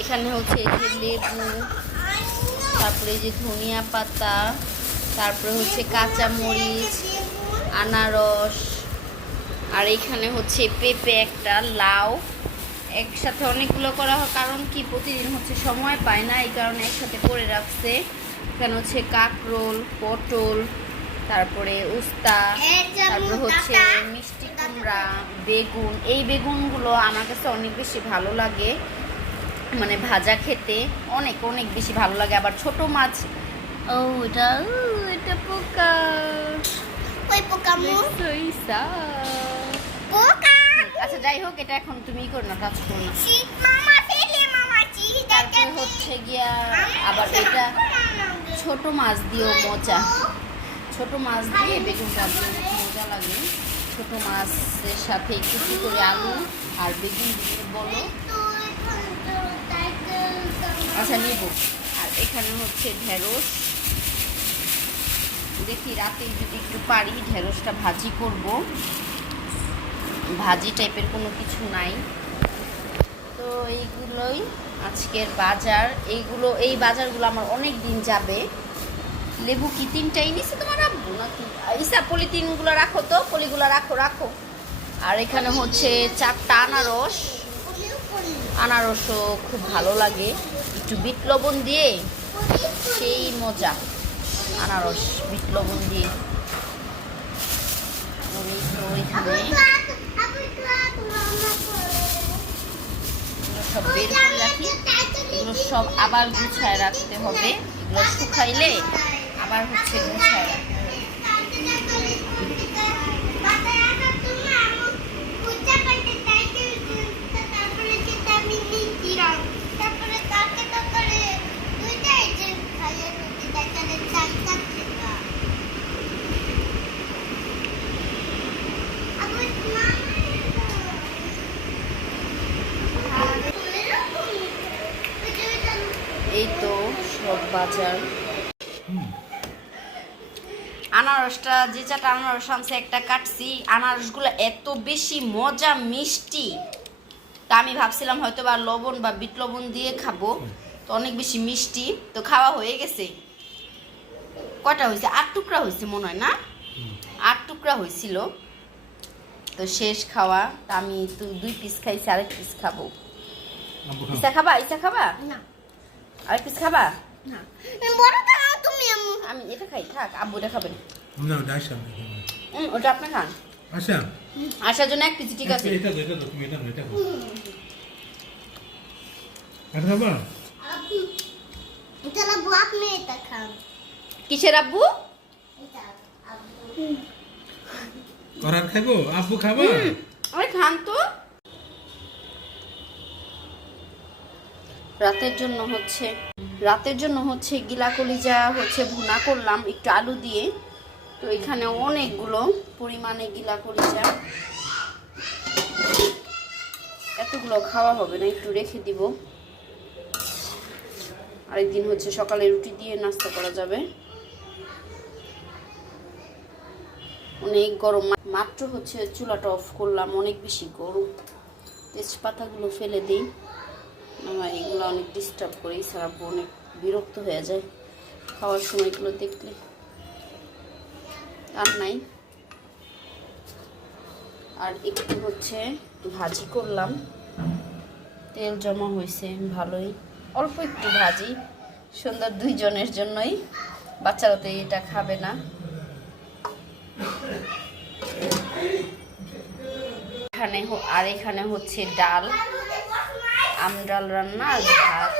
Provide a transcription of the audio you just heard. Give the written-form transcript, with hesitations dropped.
এখানে হচ্ছে এই যে লেবু, তারপরে যে ধনিয়া পাতা, তারপরে হচ্ছে কাঁচা মরিচ, আনারস, আর এখানে হচ্ছে পেঁপে একটা, লাউ। একসাথে অনেকগুলো করা হয়, কারণ কি প্রতিদিন হচ্ছে সময় পায় না, এই কারণে একসাথে করে রাখছে। এখানে হচ্ছে কাঁকরোল, পটল, তারপরে উস্তা, তারপরে হচ্ছে মিষ্টি কুমড়া, বেগুন। এই বেগুনগুলো আমার কাছে অনেক বেশি ভালো লাগে, মানে ভাজা খেতে অনেক অনেক বেশি ভালো লাগে। আবার ছোট মাছ, এটা পোকা, ওই পোকা আচ্ছা যাই হোক, এটা এখন তুমি করো না, টাচ করো না। তারপরে হচ্ছে গিয়া আবার এটা ছোট মাছ দিয়েও মজা, ছোট মাছ দিয়ে বেগুনটা দিয়ে অনেক মজা লাগে। ছোট মাছের সাথে কুচি করে আলু আর বেগুন দিয়ে বলো। আচ্ছা নেব। আর এখানে হচ্ছে ঢেঁড়স, দেখি রাতে যদি একটু পারি ঢেঁড়সটা ভাজি করব। ভাজি টাইপের কোনো কিছু নাই। তো এইগুলোই আজকের বাজার। এই বাজারগুলো আমার অনেক দিন যাবে। লেবু কি 3টাই নিছে তোমার আব্বু নাকি? ইসা পলিথিনগুলো রাখো তো, পলিগুলো রাখো রাখো। আর এখানে হচ্ছে 4টা আনারস। আনারসও খুব ভালো লাগে, একটু বিট লবণ দিয়ে সেই মজা। আনারস বিট লবণ দিয়ে সব বের করে রাখি। এগুলো সব আবার গুছায় রাখতে হবে, এগুলো শুকাইলে আবার হচ্ছে গুছায় রাখতে হবে। এই তো সব বাজার। আনারসটা যে 4টা আনারস আনছে একটা কাটছি। আনারসগুলো এত বেশি মজা, মিষ্টি। তা আমি ভাবছিলাম হয়তো বা লবণ বা বিট লবণ দিয়ে খাবো, তো অনেক বেশি মিষ্টি। তো খাওয়া হয়ে গেছে। কয়টা হয়েছে? 8 টুকরা হয়েছে মনে হয় না? 8 টুকরা হয়েছিল। তো শেষ খাওয়া। তা আমি তো 2 পিস খাইছি, আরেক পিস খাবো। ইচ্ছা খাবা? ইচ্ছা খাবা? না। আরেক পিস খাবা? না, বড়টা নাও তুমি। আমি এটা খাই, থাক, আব্বু এটা খাবেন। না ডাইসা ওটা আপনি খান। আচ্ছা আসার জন্য 1 পিস ঠিক আছে। এটা দাও, তুমি এটা খাও। আর খাবা? চলো আব্বু, আপনি এটা খান। কিসের আব্বু? এটা আব্বু। করার খাবো? আব্বু খাবা? আরে খান তো। রাতের জন্য হচ্ছে গিলা কলিজা হচ্ছে ভুনা করলাম একটু আলু দিয়ে। তো এখানে অনেকগুলো পরিমাণে গিলা কলিজা, এতগুলো খাওয়া হবে না, একটু রেখে দিব। আরেকদিন হচ্ছে সকালে রুটি দিয়ে নাস্তা করা যাবে। অনেক গরম, মাত্র হচ্ছে চুলাটা অফ করলাম, অনেক বেশি গরম। তেজপাতাগুলো ফেলে দিই, আমার এগুলো অনেক ডিস্টার্ব করে, এছাড়া অনেক বিরক্ত হয়ে যায় খাওয়ার সময় এগুলো দেখলে। আর নাই। আর একটু হচ্ছে ভাজি করলাম, তেল জমা হয়েছে ভালোই, অল্প একটু ভাজি, সুন্দর 2 জনের জন্যই। বাচ্চারা তো এটা খাবে না। এখানে হচ্ছে ডাল, আমডাল রান্না আর ভাত।